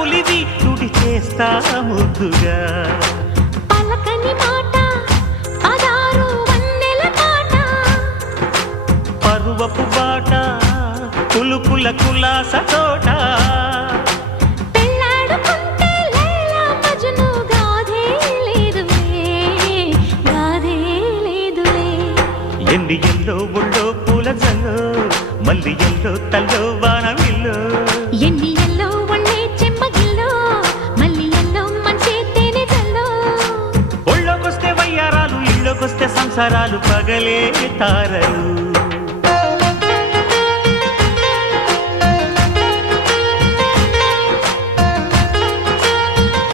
ఉలివి తుడి చేస్తా ముద్దుగా పలకని మాట పదారు వన్నెల మాట పరువపు బాట కులుకుల కులాస తోట పెళ్ళాడుకుంటే లైలా మజ్ను గాథే లేదులే గాథే లేదులే ఎన్ని ఎల్లో ఒళ్ళో పూల జల్లో మల్లి ఎల్లో తల్లో వానవిల్లో ఎన్ని ఎల్లో ఒళ్ళే చెమ్మగిల్లో మల్లి ఎల్లో మంచి తేనె జల్లో ఒళ్ళోకొస్తే వయ్యారాలు ఇళ్ళోకొస్తే సంసారాలు పగలే తారలు